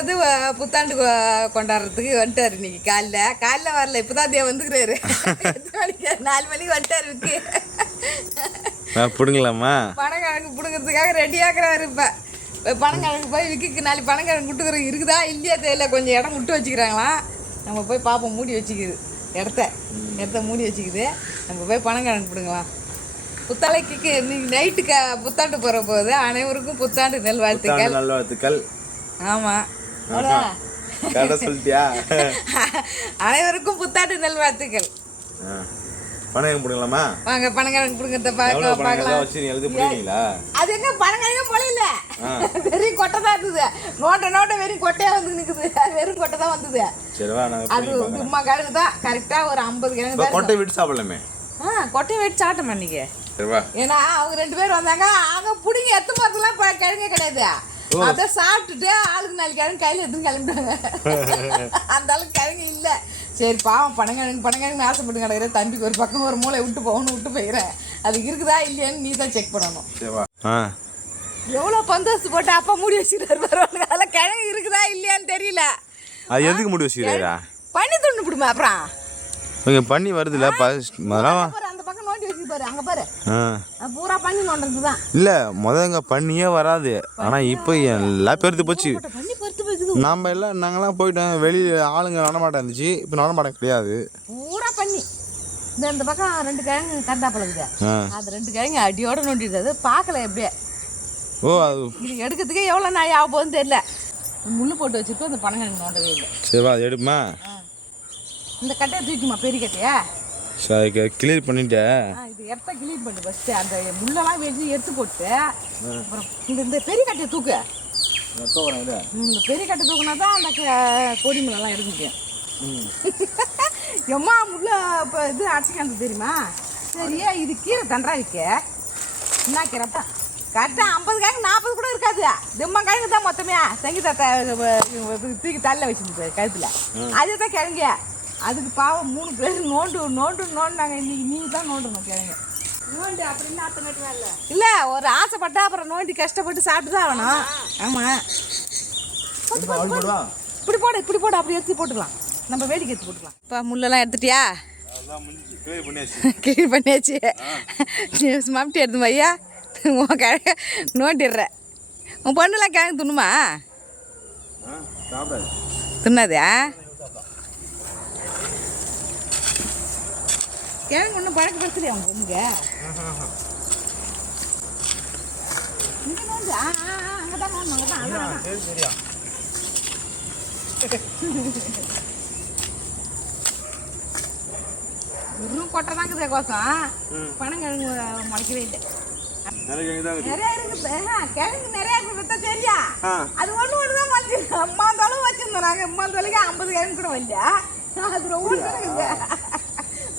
வந்து புத்தாண்டு கொண்டாடுறதுக்கு வந்துட்டாரு இன்னைக்கு காலைல. காலைல வரல இப்பதான் தே வந்துக்கிறாரு. மணிக்கு? நாலு மணிக்கு வந்துட்டாரு விக்கு பிடுங்கலாமா? பணம் கணக்கு பிடுங்கிறதுக்காக ரெடி ஆக்குறாரு இப்ப. கணக்கு போய் விக்கிக்கு பணம் கணக்கு விட்டுக்கிறோம் இருக்குதா இல்லையா தெரியல. கொஞ்சம் இடம் விட்டு வச்சுக்கிறாங்களாம். நம்ம போய் பார்ப்போம் மூடி வச்சுக்குது. இடத்த இடத்த மூடி வச்சுக்குது. நம்ம போய் பணம் கணக்கு பிடுங்கலாம். புத்தாளைக்கு இன்னைக்கு நைட்டு க புத்தாண்டு போகிற போது அனைவருக்கும் புத்தாண்டு நல்வாழ்த்துக்கள். நல்வாழ்த்துக்கள். ஆமாம் சொல்லிட்டியா? அனைவருக்கும் புத்தாண்டு நல்வாழ்த்துக்கள். பணம் எங்க பிடுங்கலாமா? வாங்க பார்க்க பணம் பார்க்கலாம். எதாவது வச்சு எழுதி பிடிங்களா அது எங்க பணங்கிழங்கு போல வெறும் கொட்டை தான் இருந்தது. நோட்ட நோட்ட வெறும் கொட்டையா வந்து நிக்குது. வெறும் கொட்டை தான் வந்தது. அது சும்மா கிழங்கு தான் கரெக்டா ஒரு ஐம்பது கிழங்கு கொட்டை விட்டு சாப்பிடலாமே. ஆ கொட்டையை வெட்டி சாப்பிட்டோம் அன்னைக்கு. ஏன்னா அவங்க ரெண்டு பேர் வந்தாங்க. அங்க புடிங்க எத்து இப்ப கிழங்கே கிடையாது. அதை சாப்பிட்டுட்டு ஆளுக்கு நாலு கிழங்கு கையில எடுத்து கிளம்பிட்டாங்க அந்த அளவுக்கு கிழங்கு இல்ல. சரி பாவம் பனங்கிழங்கு பனங்கிழங்கு ஆசைப்பட்டு கிடக்குற தம்பிக்கு ஒரு பக்கம் ஒரு மூளை விட்டு போகணும் விட்டு போயிடுறேன். அது இருக்குதா இல்லையான்னு நீ தான் செக் பண்ணணும். எவ்வளோ பந்தோஸ்து போட்டு அப்பா மூடி வச்சுக்கிறாரு பரவாயில்ல அதில் கிழங்கு இருக்குதா இல்லையான்னு தெரியல. அது எதுக்கு முடி வச்சுக்கிறா பண்ணி துண்ணு விடுமா அப்புறம். பண்ணி வருதுல்ல முதல்ல இல்லை முத இங்கே பண்ணியே வராது. ஆனால் இப்போ எல்லாம் பெருத்து போச்சு. நாம் எல்லாம் நாங்களாம் போயிட்டோம். வெளியில் ஆளுங்க நடமாட்டம் இருந்துச்சு. இப்போ நடமாட்டம் கிடையாது. பூரா பண்ணி. இந்த இந்த பக்கம் ரெண்டு கிழங்கு கந்தாப்பில் இருக்குது. அது ரெண்டு கிழங்கு அடியோட நோண்டிடுது பார்க்கல எப்படியே. ஓ அது இது எடுக்கிறதுக்கே எவ்வளோ நாள் ஆக போகுதுன்னு தெரியல. முள்ளு போட்டு வச்சிருக்கோம். அந்த பனங்கிழங்கு நோண்டவே இல்லை. சரி அது எடுமா இந்த கட்டையை தூக்கிமா பெரிய கட்டையா. சரி கிளியர் பண்ணிட்டேன். இது இடத்த கிளீன் பண்ணு ஃபஸ்ட்டு அந்த முள்ளெல்லாம் வெட்டி எடுத்து போட்டு அப்புறம் இந்த இந்த பெரிய கட்டையை தூக்கு. இந்த பெரிய கட்டை தூக்குனா தான் அந்த க- கொடி முள்ளெல்லாம் எடுக்க முடியும். எம்மா முள்ள இப்போ இது அடிச்சுக்காந்து தெரியுமா? சரி இது கீரை தண்டா விற்க என்ன கீரைப்பா கரெக்டாக ஐம்பது கிழங்கு நாற்பது கூட இருக்காது. திம்மா கிழங்கு தான் மொத்தமே. சங்கீதா தூக்கி தள்ள வச்சுருந்தது கழுத்தில். அதே தான் கிழங்கு. அதுக்கு பாவம் மூணு பேர் நோண்டு நோண்டு நோண்டாங்க இன்னைக்கு நீங்கள் தான் நோண்டணும் கிழங்கு நோண்டு அப்படின்னு ஆட்டோமேட்டிக் இல்லை இல்லை ஒரு ஆசைப்பட்டா அப்புறம் நோண்டி கஷ்டப்பட்டு சாப்பிட்டு தான் ஆகணும் ஆமாம் இப்படி போடு இப்படி போடு அப்படி எடுத்து போட்டுக்கலாம். நம்ம வேடிக்கை எடுத்து போட்டுக்கலாம். இப்போ முள்ளெல்லாம் எடுத்துட்டியா? க்ளீன் பண்ணியாச்சு. மம்டி எடுத்து ஐயா உன் கிழங்க நோண்டிடுறேன் உன் பொண்ணுலாம் கிழங்கு துண்ணுமா துண்ணாதா கிழங்கு ஒன்றும் பழக்கப்படுத்தலையா உன் பொண்ணுங்க இங்கே நோண்டு ஆ ஆ வெறும் கொட்டை கோசம் பனங்கிழங்கு முளைக்கவே இல்லை. நிறைய இருக்குது. கிழங்கு நிறைய இருக்குது சரியா அது ஒண்ணு ஒன்று தான் முளைச்சிருக்கு அம்மா தொலை வச்சிருந்தோம். நாங்கள் அம்மா தொலைக்கு ஐம்பது கிழங்கு கூட வரல. அது ரொம்ப இருக்குது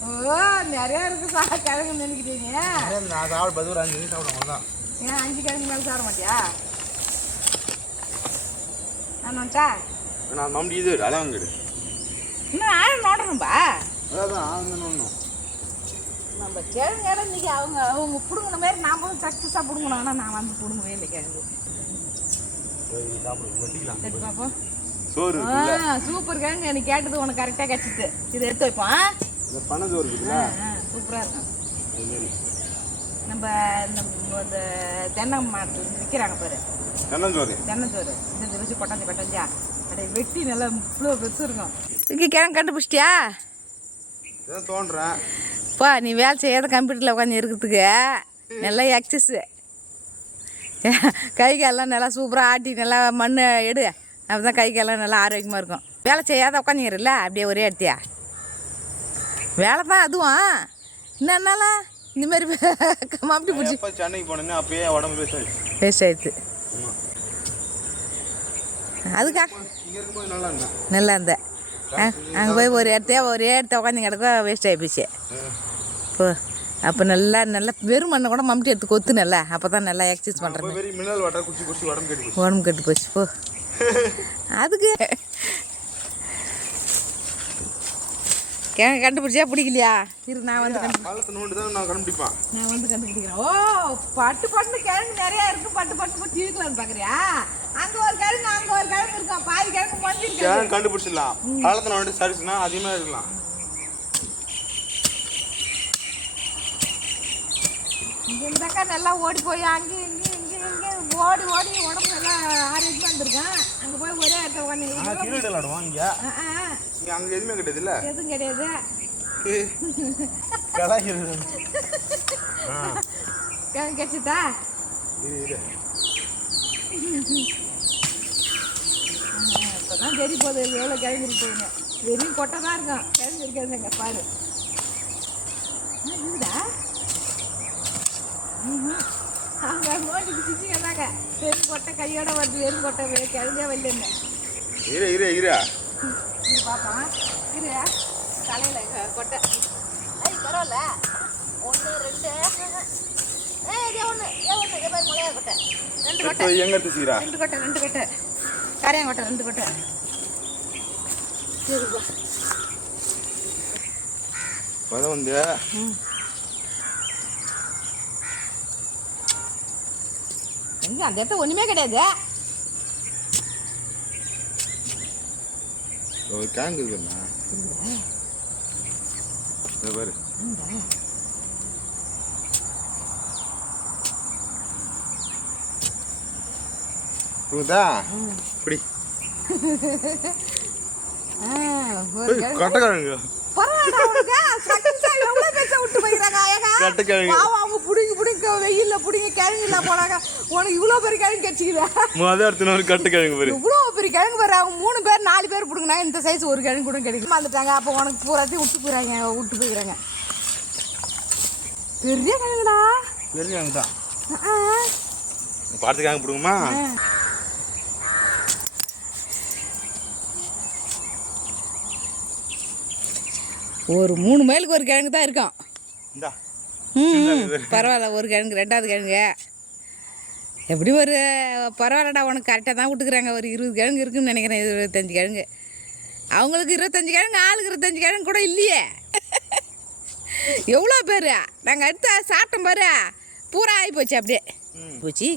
ஓ நிறைய இருக்கு சா கிழங்கு நினைக்கிறீங்க? நான் சாப்பிட ஒரு அஞ்சு நிமிஷம் சாப்பிடுவோம் ஏன் அஞ்சு கிழங்கு மேலே சாப்பிட மாட்டியா? வந்துட்டா நான் இது அதான் இன்னும் நோடணும்பா ஒன்றும் நம்ம கிழங்கு இடம் அவங்க அவங்க பிடுங்கின மாதிரி நாமளும் சக்ஸஸாக பிடுங்கணும். ஆனால் நான் வந்து பிடுங்கவே இல்லை கிழங்கு. பார்ப்போம் சூப்பர் கிழங்கு. எனக்கு கேட்டது உனக்கு கரெக்டாக கிடச்சிது. இதை எடுத்து வைப்போம் ஆ? இந்த பனை சோறு இருக்குல்ல சூப்பராக இருக்கும். நம்ம இந்த தென்னை மரத்தில் விற்கிறாங்க பாரு. தென்னஞ்சோறு. தென்னஞ்சோறு. இந்த இந்த வச்சு கொட்டாஞ்சு கொட்டாஞ்சா. அப்படியே வெட்டி நல்லா இவ்வளோ பெருசு இருக்கும். இங்கே கிழங்கு கண்டுபிடிச்சிட்டியா? தோன்றேன். பா நீ வேலை செய்யாத கம்ப்யூட்டரில் உட்காந்து இருக்கிறதுக்கு. நல்லா எக்ஸஸ் கை காலெல்லாம் நல்லா சூப்பராக ஆட்டி நல்லா மண் எடு. அப்போ தான் கை காலெல்லாம் நல்லா ஆரோக்கியமாக இருக்கும். வேலை செய்யாத உட்காந்துக்கிறல்ல அப்படியே ஒரே இடத்தியா? வேலை தான் அதுவும் என்னன்னாலும் இந்த மாதிரி மாப்பிட்டு பிடிச்சி சென்னைக்கு போனேன்னு அப்பயே உடம்பு வேஸ்ட் ஆயிடுது அதுக்கா நல்லா இருந்தேன். அங்கே போய் ஒரு இடத்தையா ஒரே இடத்த உட்காந்து கிடக்க வேஸ்ட் ஆகிப்போச்சு இப்போ அப்போ நல்லா நல்லா வெறும் மண்ணை கூட மம்டி எடுத்து கொத்து நல்லா அப்போ தான் நல்லா எக்ஸசைஸ் பண்ணுறேன் உடம்பு கெட்டு போச்சு. போ. அதுக்கு கிழங்கு கண்டுபிடிச்சா பிடிக்கலையா? இரு நான் வந்து காலத்தை நோண்டு தான் நான் கண்டுபிடிப்பேன். நான் வந்து கண்டுபிடிக்கிறேன். ஓ பட்டு பட்டு கிழங்கு நிறையா இருக்கு. பட்டு பட்டு பட்டு இழுக்கலான்னு பார்க்குறியா? அங்கே ஒரு கிழங்கு அங்கே ஒரு கிழங்கு இருக்கும் பாதி கிழங்கு கிழங்கு கண்டுபிடிச்சிடலாம்? பழத்தை வந்துட்டு சரிச்சுன்னா அதிகமாக இருக்கலாம். இருந்தாக்கா நல்லா ஓடி போய் அங்கேயும் இங்கேயும் இங்கேயும் ஓடி ஓடி உடம்பு நல்லா ஆரோக்கியமாக இருந்திருக்கேன் அங்கே போய் ஒரே இடத்துல உட்காந்து கிரிக்கெட் விளாடுவோம் இங்கே. இங்கே அங்கே எதுவுமே கிடையாது இல்லை எதுவும் கிடையாது. கலாய்க்கிறது. கிடைச்சிதா? இது இது. இப்போ தான் தெரிய போகுது. எவ்வளோ கிழங்கு இருக்குங்க வெறும் கொட்டை தான் இருக்கும் கிழங்கு இருக்காதுங்க பாரு. ஆ, இருக்குதா ம்ஹும். அவங்க நோண்டி பிடிச்சிங்க தாங்க வெறும் கொட்டை கையோட வருது வெறும் கொட்டை வெறும் கிழங்கே வரலன்னு இரு இரு இரு. இது பாப்பா. இரு. தலையில் கொட்டை. ஐய் பரவாயில்ல. ஒன்று ரெண்டு. ஏ இதே ஒன்று ஏ ஒன்று இதே மாதிரி முளையா கொட்டை. ரெண்டு கொட்டை. ரெண்டு கொட்டை ரெண்டு கொட்டை. கரையாங்கொட்டை ரெண்டு கொட்டை. சரிப்பா வந்து ம் எங்க? அந்த இடத்த ஒன்றுமே கிடையாது. ஒரு கிழங்கு இருக்குண்ணா பாரு. புரியுதா? இப்படி. கட்டக்கிழங்கு பரவாயில்ல கட்டக்கிழங்கு புடிங்க வெயில்ல புடிங்க கிழங்கு இல்ல போனாங்க. உனக்கு இவ்வளோ பெரிய கிழங்கு கிடைச்சிக்குதா மொதல் ஒரு கட்டுக்கிழங்கு பாரு. இவ்வளோ பெரிய கிழங்கு பாரு. அவங்க மூணு பேர் நாலு பேர் பிடுங்கினா இந்த சைஸ் ஒரு கிழங்கு கூட கிடைக்கும் வந்துட்டாங்க. அப்போ உனக்கு பூராத்தையும் விட்டு போயிறாங்க விட்டு போயிடுறாங்க பெரிய கிழங்குடா. பெரிய கிழங்கு தான். பார்த்து கிழங்கு பிடுங்குமா. ஒரு மூணு மைலுக்கு ஒரு கிழங்கு தான் இருக்கும் இந்தா. பரவாயில்ல ஒரு கிழங்கு ரெண்டாவது கிழங்கு எப்படி ஒரு பரவாயில்லடா உனக்கு கரெக்டாக தான் விட்டுக்குறாங்க ஒரு இருபது கிழங்கு இருக்குன்னு நினைக்கிறேன் இருபத்தஞ்சு கிழங்கு அவங்களுக்கு இருபத்தஞ்சு கிழங்கு ஆளுக்கு இருபத்தஞ்சு கிழங்கு கூட இல்லையே. எவ்வளோ பேர்? நாங்கள் அடுத்து சாப்பிட்டோம் பாரு. பூரா ஆகி போச்சு அப்படியே. போச்சு.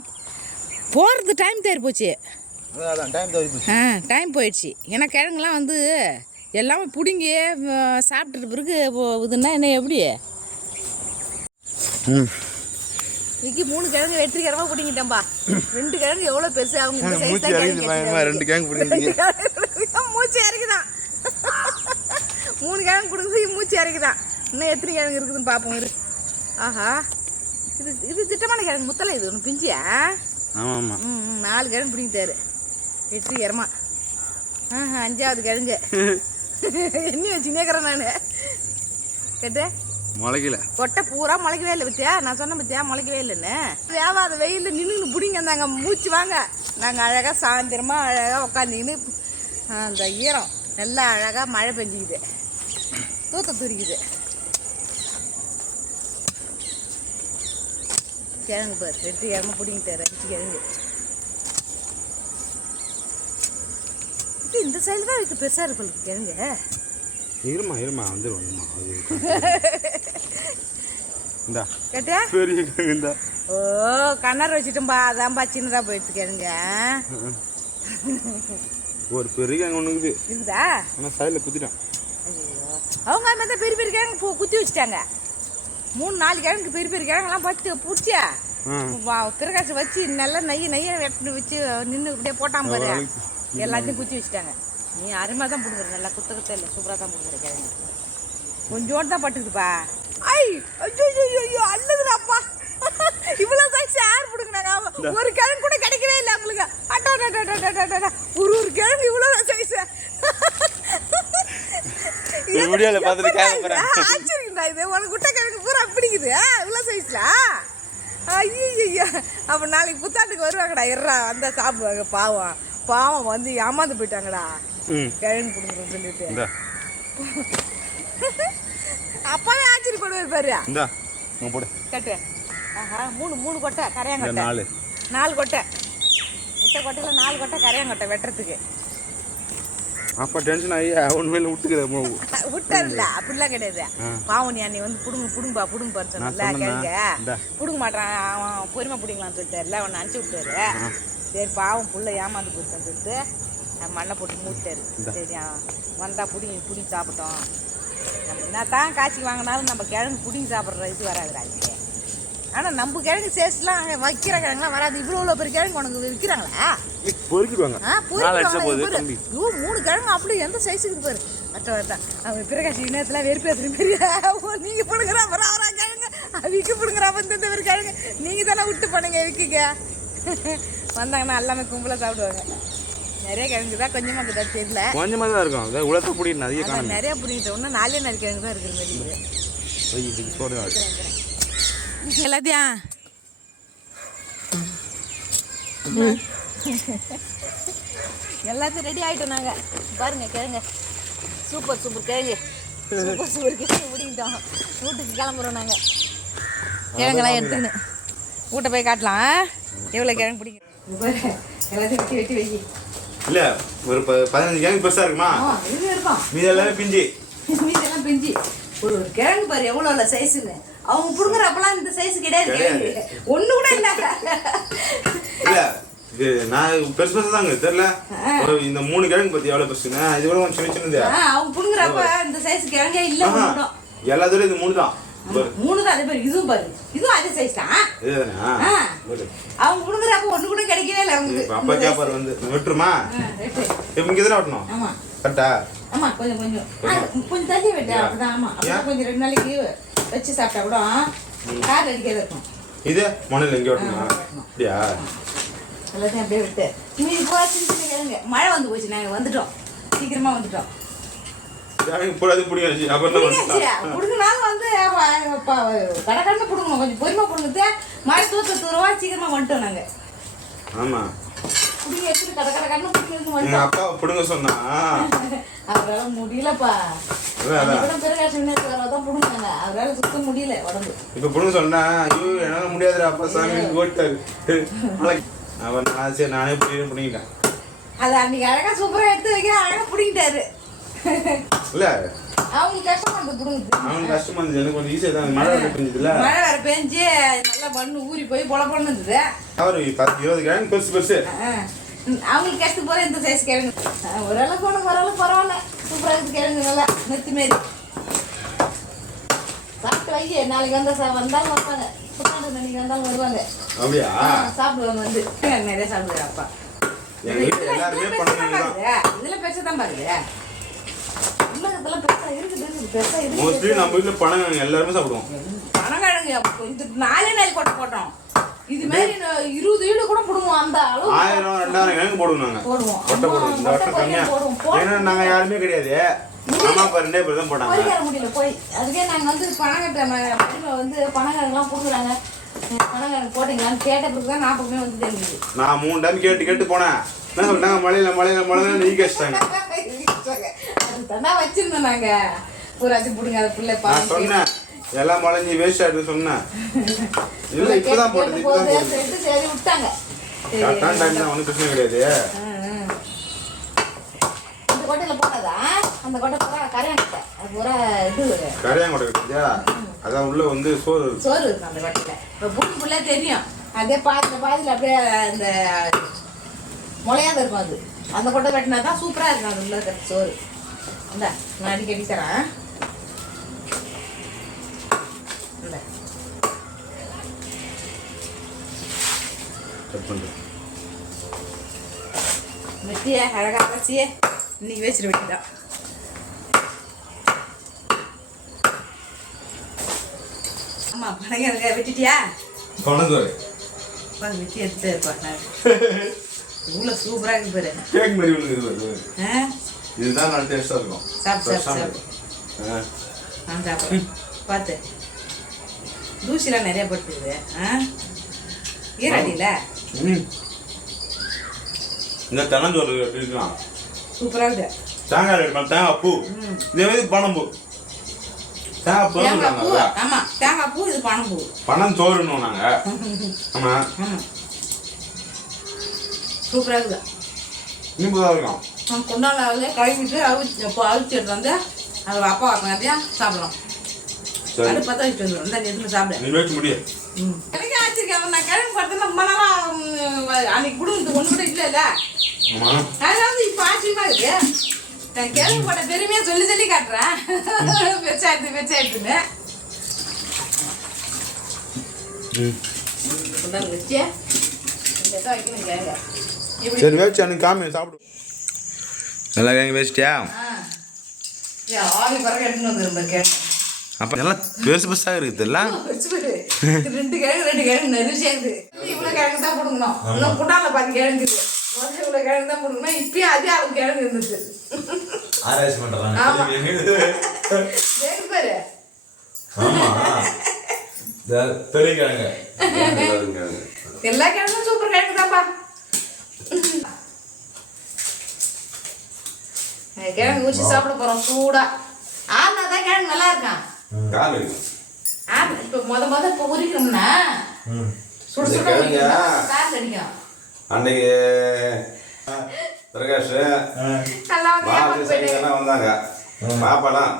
போகிறது டைம் தேறி போச்சு. ஆ டைம் போயிடுச்சு. ஏன்னா கிழங்குலாம் வந்து எல்லாமே பிடுங்கி சாப்பிட்டுட்டு பிறகு இதுன்னா என்ன எப்படி? விக்கி மூணு கிழங்கு வெற்றிகரமாக பிடிங்கிட்டேன்பா ரெண்டு கிழங்கு எவ்வளோ பெருசு அவங்க இந்த தான் ரெண்டு கிழங்கு பிடிங்க கிடைச்சிருக்கு. மூச்சு இறக்குதான் மூணு கிழங்கு கொடுக்குது மூச்சு இறக்குதான் இன்னும் எத்தனை கிழங்கு இருக்குதுன்னு பார்ப்போம் இரு. ஆஹா. இது இது திட்டமான கிழங்கு முத்தலை இது. ஒன்று பிஞ்சியா? ஆமாம் நாலு கிழங்கு பிடிங்கிட்டாரு. வெற்றிகரமா ஆஹா அஞ்சாவது கிழங்கு. என்ன வச்சு நேக்கிறேன் நான். கேட்டு முளைக்கல. கொட்டை பூரா முளைக்கவே இல்லை பத்தியா நான் சொன்னேன் பத்தியா முளைக்கவே இல்லைன்னு. தேவாத வெயிலில் நின்று பிடிங்க நாங்கள் மூச்சு வாங்க. நாங்கள் அழகாக சாயந்தரமா அழகாக உட்காந்திக்கின்னு அந்த ஈரம் நல்லா அழகாக மழை பெஞ்சிக்குது. தூத்த துரிக்குது. கிழங்கு பாரு ரெட்டு கிழமை பிடிங்கிட்டாரு அஞ்சு கிழங்கு. இது இந்த சைடில் தான் இருக்கு பெருசாக இருக்கு கிழங்கு. இருமா இருமா வந்துடும் இருமா அது இந்தா. கேட்டியா பெரிய இந்தா. ஓ கண்ணார் வச்சுட்டோம்பா. அதான்பா சின்னதாக போயிடுச்சு கேளுங்க ஒரு பெரிய கிழங்கு ஒன்று இருக்குது. இருக்குதா? ஆனால் சைடில் குத்திட்டான். அவங்க அது மாதிரி பெரிய பெரிய கிழங்கு பூ குத்தி வச்சுட்டாங்க. மூணு நாலு கிழங்கு பெரிய பெரிய கிழங்கெல்லாம் பத்து பிடிச்சியா திருக்காட்சி வச்சு நல்லா நெய்ய நெய்ய வெட்டு வச்சு நின்று இப்படியே போட்டான் பாரு. எல்லாத்தையும் குத்தி வச்சுட்டாங்க. நீ அருமையாக தான் பிடுங்குற நல்லா குத்த குத்த இல்லை. சூப்பராக தான் பிடுங்குற கிழங்கு கொஞ்சோண்டு தான் பட்டுக்குதுப்பா. ஐ ஐயோ ஐயோ ஐயோ அல்லதுடாப்பா இவ்வளோ சைஸ் யார் பிடுங்கினாங்க ஒரு கிழங்கு கூட கிடைக்கவே இல்லை அவங்களுக்கு. அட்டா அட்டா, அட்டா, அட்டா. ஒரு ஒரு கிழங்கு இவ்வளோ சைஸ் வீடியோல பார்த்துட்டு போறேன். ஆச்சரியம்டா இது. உனக்கு குட்டை கிழங்கு பூரா பிடிக்குது. இவ்வளோ சைஸ்ல ஐயோ அப்போ நாளைக்கு புத்தாண்டுக்கு வருவாங்கடா. எர்றா அந்த சாப்பிடுவாங்க பாவம். பாவம் வந்து ஏமாந்து போயிட்டாங்கடா. கிழங்கு பிடிக்கணும்னு சொல்லிட்டு. இந்தா. அப்பாவே ஆச்சரியப்படுவார் பாரு. இந்தா உங்க போடு. கட்டு. ஆஹா மூணு மூணு கொட்டை கரையாங்கொட்டை. நாலு. நாலு கொட்டை. முட்டை கொட்டையில் நாலு கொட்டை கரையாங்கொட்டை வெட்டுறதுக்கு. அப்போ டென்ஷன் ஆகி ஒன்றுமே விட்டுக்கிற விட்டார்ல அப்படிலாம் கிடையாது. நீ அன்னை வந்து புடுங்க புடுங்கப்பா புடுங்க பாரு சொன்னல? கேளுங்க. புடுங்க மாட்டான் அவன் பொறுமை பிடிங்களான்னு சொல்லிட்டாருல அவனை அனுப்பிச்சி விட்டாரு. சரி பாவம் புள்ள ஏமாந்து போச்சுன்னு சொல்லிட்டு மண்ணை போட்டு மூட்டாரு சரி வந்தா புடிங்கி புடிங்கி சாப்பிட்டோம். நம்ம என்ன தான் காய்ச்சி வாங்கினாலும் நம்ம கிழங்கு புடிங்கி சாப்பிட்ற இது வராதுடா இதுக்கு ஆனால் நம்ம கிழங்கு சேஸ்லாம் அங்கே வைக்கிற கிழங்குலாம் வராது. இவ்வளோ இவ்வளோ பெரிய கிழங்கு உனக்கு விற்கிறாங்களா? பொறுக்கிடுவாங்க. ஆ ஐயோ மூணு கிழங்கு அப்படி எந்த சைஸுக்கு பாரு. மற்ற வரட்டா அவன் பிரகாஷ் நேரத்தில் வெறுப்பு எத்தனை பெரிய நீங்கள் பிடுங்குறா அப்புறம் அவரா கிழங்கு. அவிக்கு பிடுங்குறா வந்து இந்த ஒரு கிழங்கு. நீங்கள் தானே விட்டு பண்ணுங்க விற்குங்க வந்தாங்கன்னா எல்லாமே கும்பலாக சாப்பிடுவாங்க. நிறைய கிழங்கு தான் கொஞ்சமாக இருக்குதா தெரியல. கொஞ்சமாக தான் இருக்கும். அதான் உலகத்தை பிடிக்கணும் அதிக ஆனால் நிறைய பிடிக்கிட்ட இன்னும் நாலே நாலு கிழங்கு தான் இருக்கிற மாதிரி இருக்குது. காணும் சோறு எல்லாத்தையும். எல்லாத்தையும் ரெடி ஆகிட்டோம் நாங்கள் பாருங்க கிழங்க. சூப்பர் சூப்பர் கிழங்கு. சூப்பர் சூப்பர் கிழங்கு முடிக்கிட்டோம் வீட்டுக்கு கிளம்புறோம் நாங்கள் கிழங்கெல்லாம் எடுத்துக்கின்னு. வீட்டை போய் காட்டலாம் எவ்வளோ கிழங்கு பிடிக்கும்? எல்லாத்தையும் வெட்டி வெட்டி வை. இல்லை ஒரு பதினஞ்சு கேங் பெருசாக இருக்குமா? இது இருக்கும். மீதி எல்லாமே பிஞ்சு. மீதெல்லாம் பிஞ்சு. ஒரு ஒரு கிழங்கு பாரு எவ்வளோ இல்லை சைஸுன்னு அவங்க பிடுங்குறப்பெல்லாம் இந்த சைஸ் கிடையாது கிழங்கு ஒன்று கூட இல்லை. இல்லை இது நான் பெருசு பெருசு தாங்க ஒரு இந்த மூணு கிழங்கு பற்றி எவ்வளோ பெருசுங்க இது கூட கொஞ்சம் சின்ன சின்னது. அவங்க புடுங்குறப்ப இந்த சைஸ் கிழங்கே இல்ல. ஒண்ணும். எல்லாத்தோட இது மூணு தான் மூணு தான் அதே மாதிரி இதுவும் பாரு. இதுவும் அதே சைஸ் தான். அவங்க புடுங்குறப்ப ஒண்ணு கூட கிடைக்கவே இல்லை இப்போ அப்பா கேப்பார் வந்து வெட்டுருமா? இங்கே தானே வெட்டணும்? ஆமா. கரெக்டா? ஆமா கொஞ்சம் கொஞ்சம். கொஞ்சம். தள்ளி விட்டு. அப்படிதான் ஆமா. கொஞ்சம் ரெண்டு நாளைக்கு வச்சு சாப்பிட்டா கூட கார் அடிக்காத இருக்கும். இது? மண்ணில் எங்கே வெட்டணுமா. அப்படியா? எல்லாத்தையும் அப்படியே விட்டு. மீதி போய் சின்ன சின்ன கிழங்கு மழை வந்து போச்சு நாங்க வந்துட்டோம். சீக்கிரமா வந்துட்டோம். போடாது பிடிக்காது. அப்புறம்? புடுங்கினாலும் வந்து கடற்கடன்னு புடுங்கணும். கொஞ்சம் பொறுமை புடுங்குது மழை தூத்த தூரவா சீக்கிரமா வந்துட்டோம் நாங்க. ஆமா. புடுங்கி எடுத்துட்டு கடை கடை கடன்னு புடுங்கி வந்துட்டோம். அப்பா பிடுங்க சொன்னா அவரால முடியலப்பா. முடியல உடம்பு. இப்ப பிடுங்க சொன்னா ஐயோ என்னால முடியாதுடா. அப்பா சாமி ஓட்டாரு அவன் நான் பிடிக்கிட்டேன் அது அன்னைக்கு அழகா சூப்பரா எடுத்து வைக்க அழகா புடிங்கிட்டாரு. இல்ல. அவங்களுக்கு கஷ்டமா இருந்து புடுங்குது. அவனுக்கு கஷ்டமா இருந்துச்சு எனக்கு கொஞ்சம் ஈஸியா தான். மழை வேற பெஞ்சதுல மழை வேற பெஞ்சு நல்லா மண்ணு ஊறி போய் பொல பொண்ணு இருந்தது. அவர் பத்து இருபது கிழங்கு பெருசு பெருசு. அவங்களுக்கு கஷ்டம் போற இந்த சைஸ் கிழங்கு ஓரளவுக்கு ஒன்று ஓரளவுக்கு பரவாயில்ல. சூப்பராக இருக்குது கிழங்கு நல்லா நெத்தி மாரி. சாப்பிட்டு வை நாளைக்கு வந்தா வந்தாலும் வைப்பாங்க. புத்தாண்டு அன்னைக்கு வந்தாலும் வருவாங்க. அப்படியா? சாப்பிடுவாங்க வந்து. நிறைய சாப்பிடுவாரு அப்பா. இதுல பெருசா தான் பாருது மோஸ்ட்லி நம்ம வீட்டுல பணம் எல்லாருமே சாப்பிடுவோம். பனங்கிழங்கு இந்த நாலே நாள் கொட்டை போட்டோம். இது மாதிரி இருபது வீடு கூட போடுவோம் அந்த அளவு ஆயிரம் ரெண்டாயிரம் கிழங்கு போடுவோம் நாங்க. போடுவோம். கொட்டை போடுவோம் இந்த கொட்டை வருஷம் கம்மியா. போடுவோம். போடுவோம். ஏன்னா நாங்க யாருமே கிடையாது. அம்மா அப்பா ரெண்டே பேர் தான் போட்டாங்க. முடியல போய். அதுக்கே நாங்கள் வந்து மருமை வந்து பணங்கிழங்குலாம் கொடுக்குறாங்க பணங்கிழங்கு போட்டீங்களான்னு கேட்ட பிறகு தான் நாற்பதுமே வந்து தெரிஞ்சுது. நான் மூணு டைம் கேட்டு கேட்டு போனேன். சொல்லிட்டாங்க மழையில மழையில மழையில நீ கழிச்சிட்டாங்க அது தானே வச்சிருந்தோம் நாங்க. பூராச்சும் பிடுங்க அதை பிள்ளை நான் சொன்னேன். எல்லாம் மழைஞ்சி வேஸ்ட் ஆயிடுன்னு சொன்னேன். இல்ல இப்பதான் போட்டது இப்பதான் போட்டது. சரி விட்டாங்க. கரெக்டான டைம் தான் ஒன்றும் பிரச்சனை கிடையாது. இந்த கொட்டையில போட்டதா அந்த கொட்டை பூரா கரையாங்கிட்ட அது பூரா இது. கரையாங்கொடை கிடைச்சா அதான் உள்ள வந்து சோறு. இருக்கு. சோறு இருக்கும் அந்த கொட்டையில. இப்போ புண்ணு புள்ளே தெரியும். அதே பாதியில் பாதியில் அப்படியே அந்த முளையாத இருக்கும் அது. அந்த கொட்டை வெட்டினா தான் சூப்பராக இருக்கும் அது உள்ள இருக்கிற சோறு. இந்த நான் அடிக்க அடி தரேன் இந்த வெட்டிய அழகாக அரைச்சியே. இன்னைக்கு வச்சிரு வெட்டி தான். ஆமாம் பழங்க வெட்டிட்டியா? பாரு வெட்டி எடுத்து பாரு இவ்வளோ சூப்பராக இருக்கு பாரு. கேக் மாதிரி ஒன்று இதுதான் நல்ல டேஸ்டாக இருக்கும். சாப்பிடு, Fresh ஆ சாப்பிடு, இருக்கும். ஆ. நான் சாப்பிட்றேன். பார்த்து தூசிலாம் நிறைய பட்டுக்குது. ஆ? ஈராடியில்? ம். இந்த தென்னஞ்சோறு இருக்கலாம் சூப்பராக இருக்குது தேங்காய் எடுக்கலாம் தேங்காய் பூ. இதே மாதிரி பணம் பூ தேங்காய் பூ? ஆமாம் தேங்காய் பூ இது பணம் பூ பணம் சோறுன்னு நாங்க. ஆமா. ஆமாம் சூப்பராக இருக்குது இனிப்பு தான் இருக்கும். நம்ம கொண்டாடாவது கழுவிட்டு அவிச்சு இப்போ அவிச்சு எடுத்து வந்து அது அப்பா வைப்பாங்க சாப்பிடலாம். அது பார்த்தா வச்சுட்டு வந்துடும் இந்த எதுவும் சாப்பிட. முடியும் எனக்கு ஆச்சிருக்கேன் நான் கிழங்கு பார்த்தா ரொம்ப நாளாக அன்னைக்கு கொடுங்க ஒன்று கூட இல்லை இல்லை ஆமா அதாவது இப்போ ஆச்சரியமா இருக்கு. நான் கிழங்கு போட்ட பெருமையா சொல்லி சொல்லி காட்டுறேன். பெருசாயிடுது பெருசாயிடுதுன்னு ம். தான் சரி வேச்சு எனக்கு காமி சாப்பிடு. நல்லா வந்துருந்த கிழங்கு அப்போ நல்லா பெருசு பெருசாக இருக்குதுல்ல? வச்சு பாரு. ரெண்டு கிழங்கு ரெண்டு கிழங்கு நெரு சேர்ந்து இவ்வளோ கிழங்கு தான் கொடுக்கணும் இன்னும் குண்டால பாதி கிழங்கு இருக்குது. முதல்ல இவ்வளோ கிழங்கு தான் கொடுக்கணும் இப்பயும் அதே அளவு கிழங்கு இருந்துச்சு. ஆராய்ச்சி. வேறு பாரு. பெரிய கிழங்கு. எல்லா கிழங்கும் சூப்பர் கிழங்கு தான்ப்பா. கிழங்கு ஊற்றி சாப்பிட போறோம் சூடா. ஆனா தான் கிழங்கு நல்லா இருக்கான். ஆனா இப்போ முத முத இப்போ உரிக்கணும்னா? சுடு சுட காசு அடிக்கும். அன்னைக்கு பிரகாஷ் வந்தாங்க. பாப்பாலாம்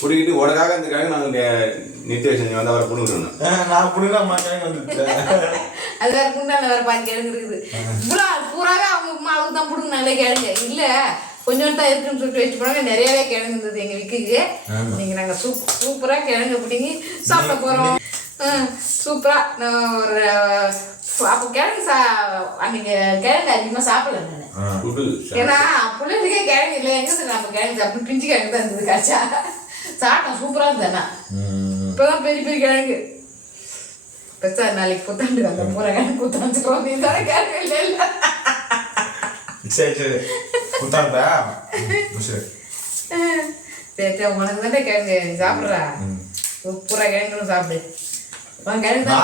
குடிக்கிட்டு உனக்காக இந்த கிழங்கு நாங்கள் நிறுத்தி வச்சு வந்து அவரை பிடிக்கணும் நான் புடிக்கிற அம்மா கிழங்கு வந்துட்டு அது வேற குண்டால வேற பாதி கிழங்கு இருக்குது. இவ்வளோ பூராவே அவங்க அம்மாவுக்கு தான் பிடுங்க நல்ல கிழங்கு. இல்ல கொஞ்சோண்டு தான் இருக்குன்னு சொல்லிட்டு வச்சு போனாங்க. நிறையவே கிழங்கு இருந்தது எங்க விக்குக்கு. நீங்க நாங்க சூப் சூப்பரா கிழங்கு பிடிங்கி சாப்பிட போறோம். ம், சூப்பரா. நான் ஒரு அப்போ கிழங்கு சா அன்னைக்கு கிழங்கு அதிகமா சாப்பிடல நான். ஏன்னா பிள்ளைகளுக்கே கிழங்கு இல்லை. எங்க இருந்து நம்ம கிழங்கு சாப்பிட்டு பிஞ்சு கிழங்கு தான் இருந்தது காய்ச்சா சாப்பிட்டோம் சூப்பரா இருந்தேண்ணா இப்பதான் பெரிய பெரிய கிழங்கு. பெருசா நாளைக்கு புத்தாண்டு. அந்த பூரா கிழங்கு புத்தாண்டு நீ தானே கிழங்கு இல்லை இல்லை. சரி சரி. குத்தாண்டா சரி. சரி உனக்கு தானே கிழங்கு நீ சாப்பிட்றா? பூரா கிழங்கு சாப்பிடு. உன் கிழங்கு தான்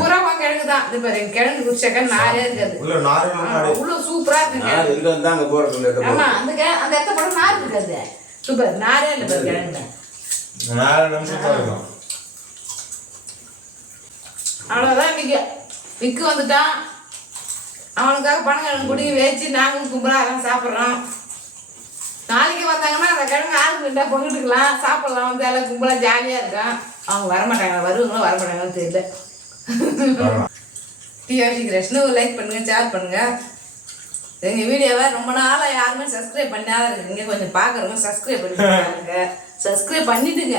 பூரா. கிழங்கு தான். இது பாரு என் கிழங்கு குடிச்சாக்கா நாரே இருக்காது. உள்ள சூப்பரா இருக்கு கிழங்கு. ஆமா அந்த அந்த இடத்த போட நார் இருக்காது. சூப்பர். நாரே இல்லை பாரு இருக்கும் அவ்வளோதான் விக்கு. விக்கு வந்துட்டான் அவனுக்காக பணங்கிழங்கு குடி வச்சு நாங்களும் கும்பலாக அதெல்லாம் சாப்பிட்றோம். நாளைக்கு வந்தாங்கன்னா அந்த கிழங்கு ஆளுக்கு நின்றா பொங்கிட்டுக்கலாம் சாப்பிடலாம் வந்து எல்லாம் கும்பலாக ஜாலியாக இருக்கும். அவங்க வரமாட்டாங்க வருவாங்களோ? வரமாட்டாங்கன்னு தெரியல. வரலாம். டிஆர்சி கிருஷ்ணு லைக் பண்ணுங்க ஷேர் பண்ணுங்க. எங்கள் வீடியோவை ரொம்ப நாளாக யாருமே சப்ஸ்கிரைப் பண்ணாத இருக்கீங்க கொஞ்சம் பார்க்குறவங்க சப்ஸ்கிரைப் பண்ணி பாருங்க சப்ஸ்கிரைப் பண்ணிட்டுங்க